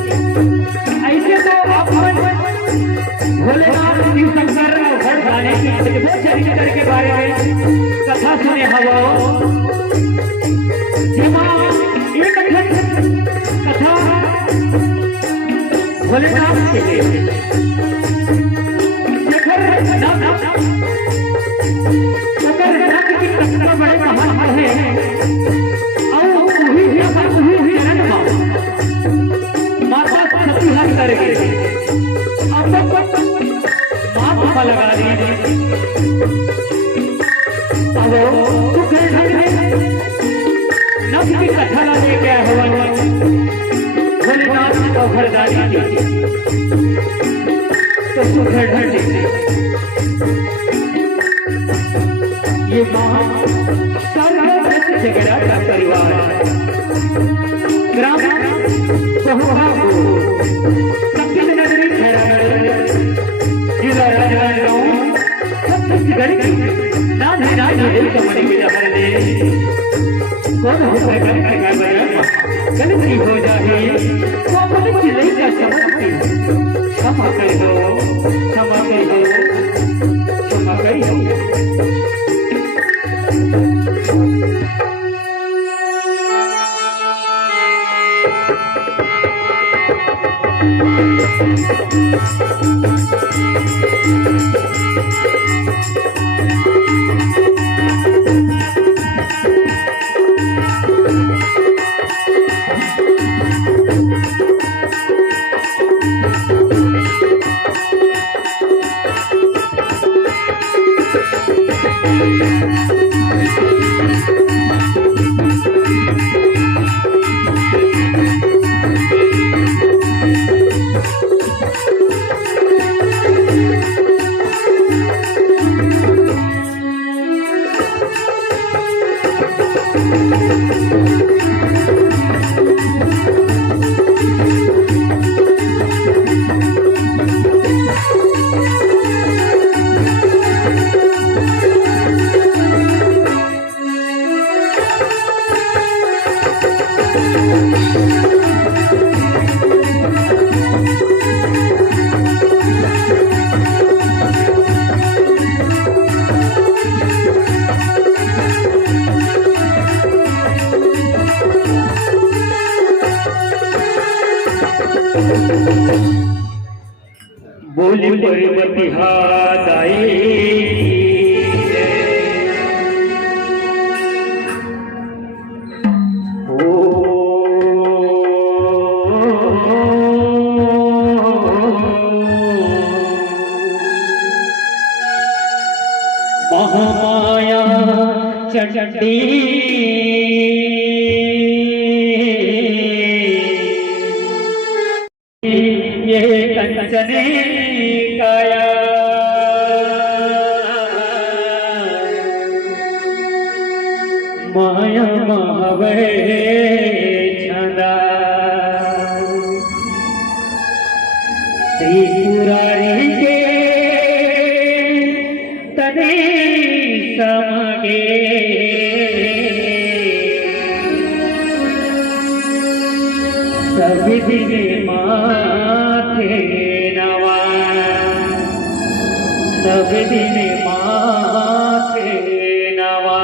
ऐसे तो अपन भोलेनाथ शिव शंकर घर जाने की वो चरित्र के बारे में कथा सुने हवा एक कथा भोलेनाथ के बड़े महान है करके माथा लगा दीजिए अब सुखे ढंग नब की कथा लाने क्या हवन भोलेनाथ को घर जाने की तो सुखे ढंग ये झगड़ा का परिवार ग्राम बहुहा गलती हो जाए तो अपनी चिल्लाई का समझती क्षमा कर दो क्षमा कर दो क्षमा कर दो बोली पर्वती हाथ आई चंडी ये कंचने काया माया महावे छंदा त्रिपुरारी के तने समगे सभी दिन माथे नवा सभी दिन माथे नवा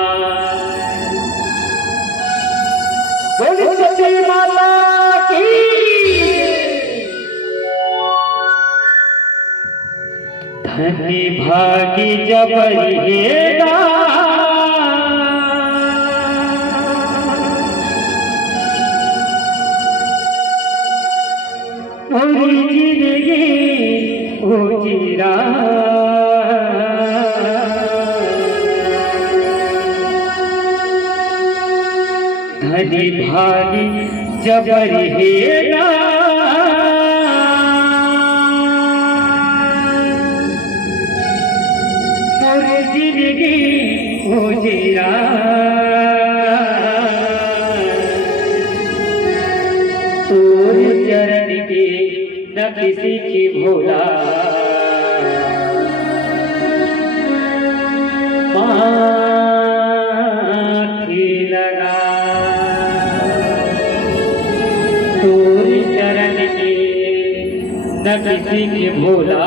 बोली सच्ची माता की धनी भागी जब हेगा पूरी जिंदगी उजीरा धनी भागी जब हेगा जिंदगी उजीरा तोर चरण के न किसी की भोला माथे लगा तोर चरण के न किसी की भोला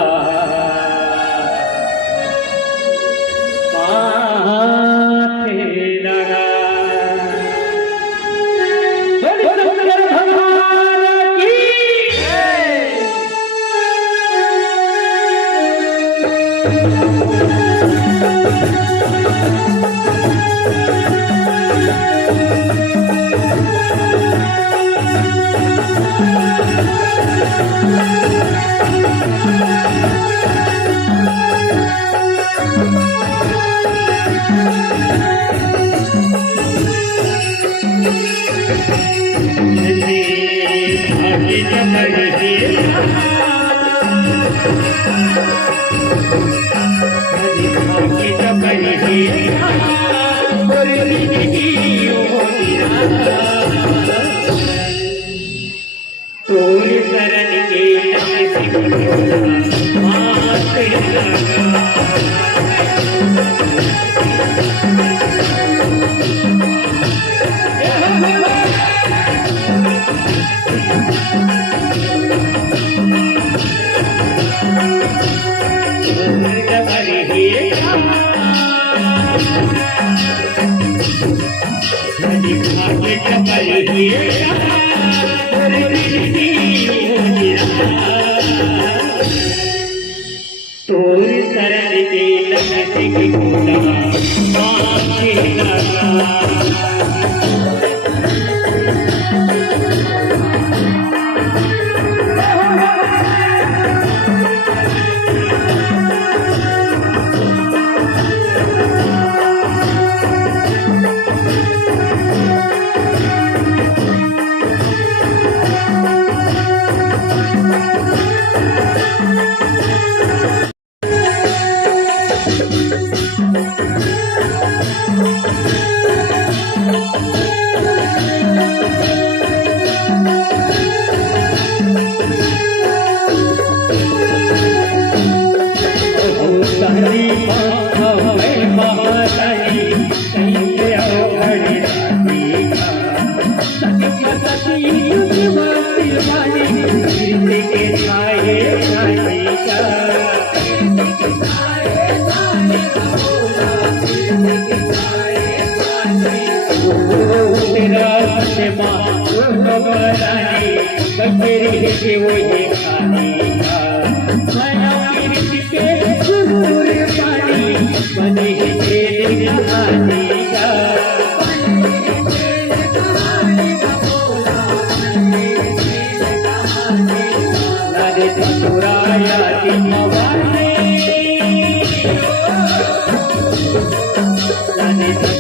तोरी शरण के तोरी शरण के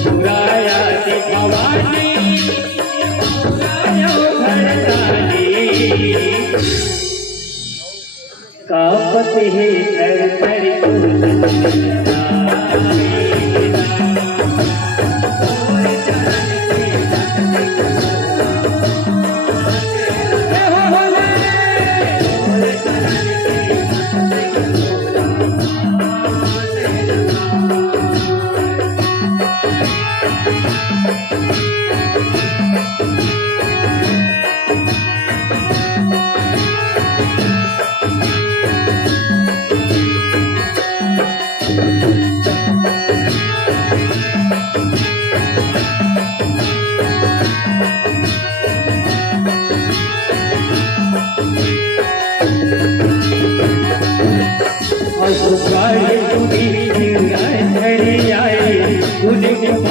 Pura कापत है थर कैसे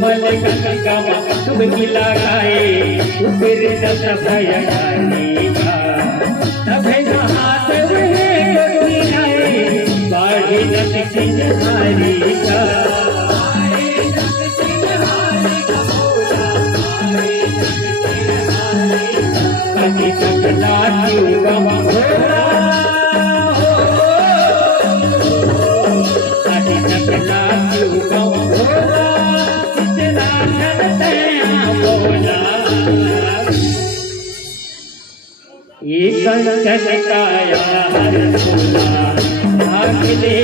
भला कर तुम गिला गाए फिर दस भय हाथ बाढ़ी दस सिंहारी काया भागले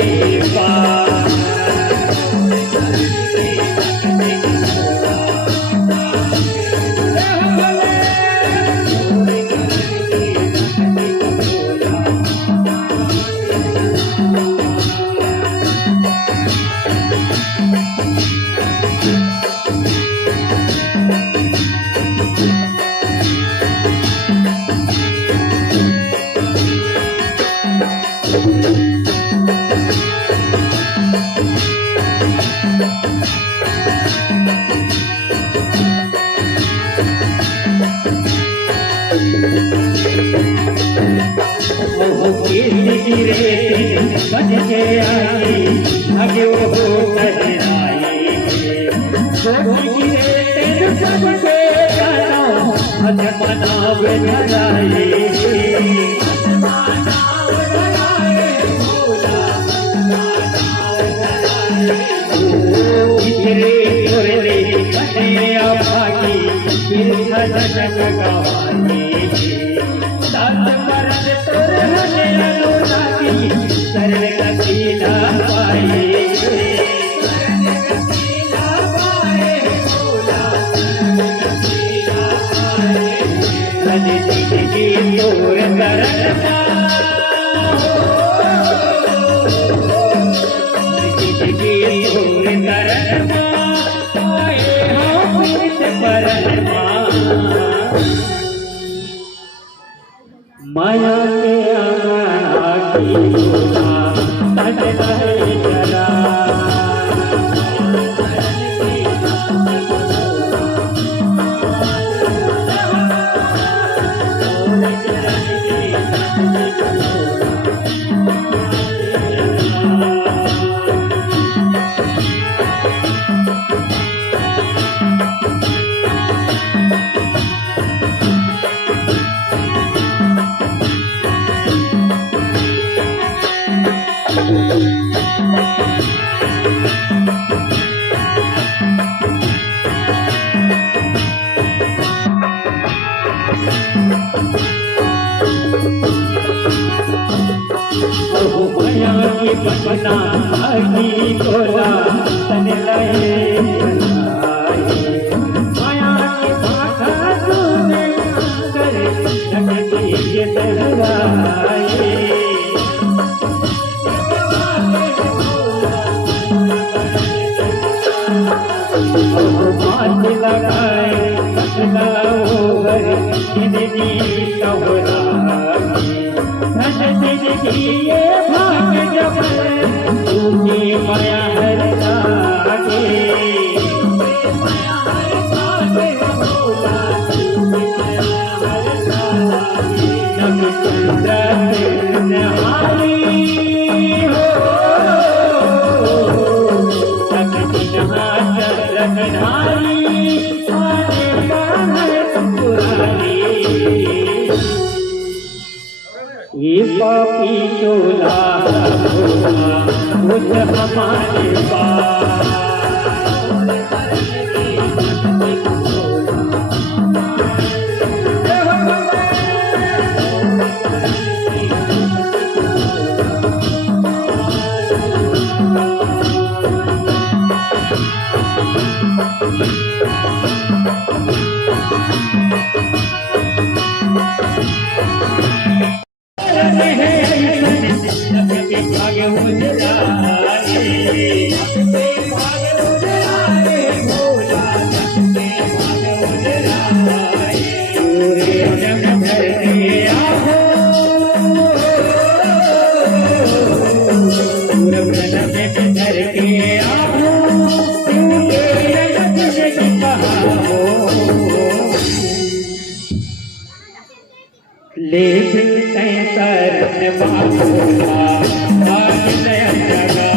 बजे आई आगे वो माया के बना तोला तन लहे माया की भाषा सुने करे लगती ये दहराए माच लगाए अपना ओवर जिंदगी कहोरा जिंदगी ये भाग जब तुझे माया हर जागे माया हर जागे भोला तुझे माया हर जागे चंद्रहारी हो चंद्रधारी आने बाहर पुरारी ये पापी चोला मुझ हमारे पास लेकिन शरण बाबूला आज नया जगा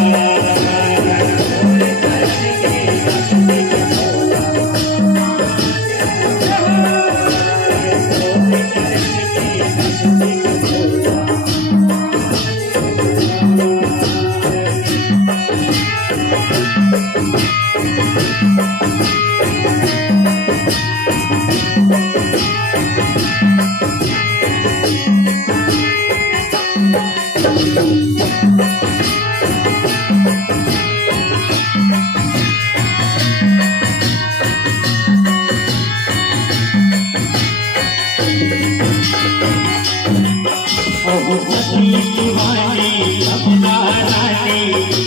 दीवानी अपना रानी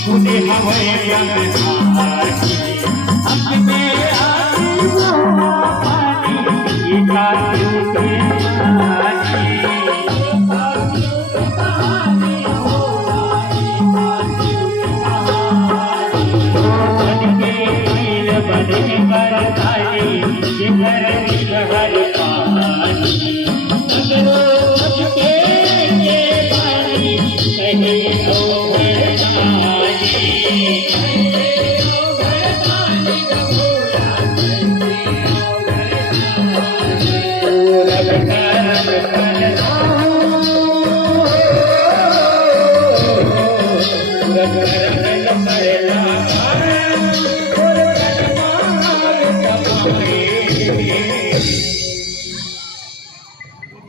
खुदे हवाए अपने पानी ये कातियों के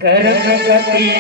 कर्म गति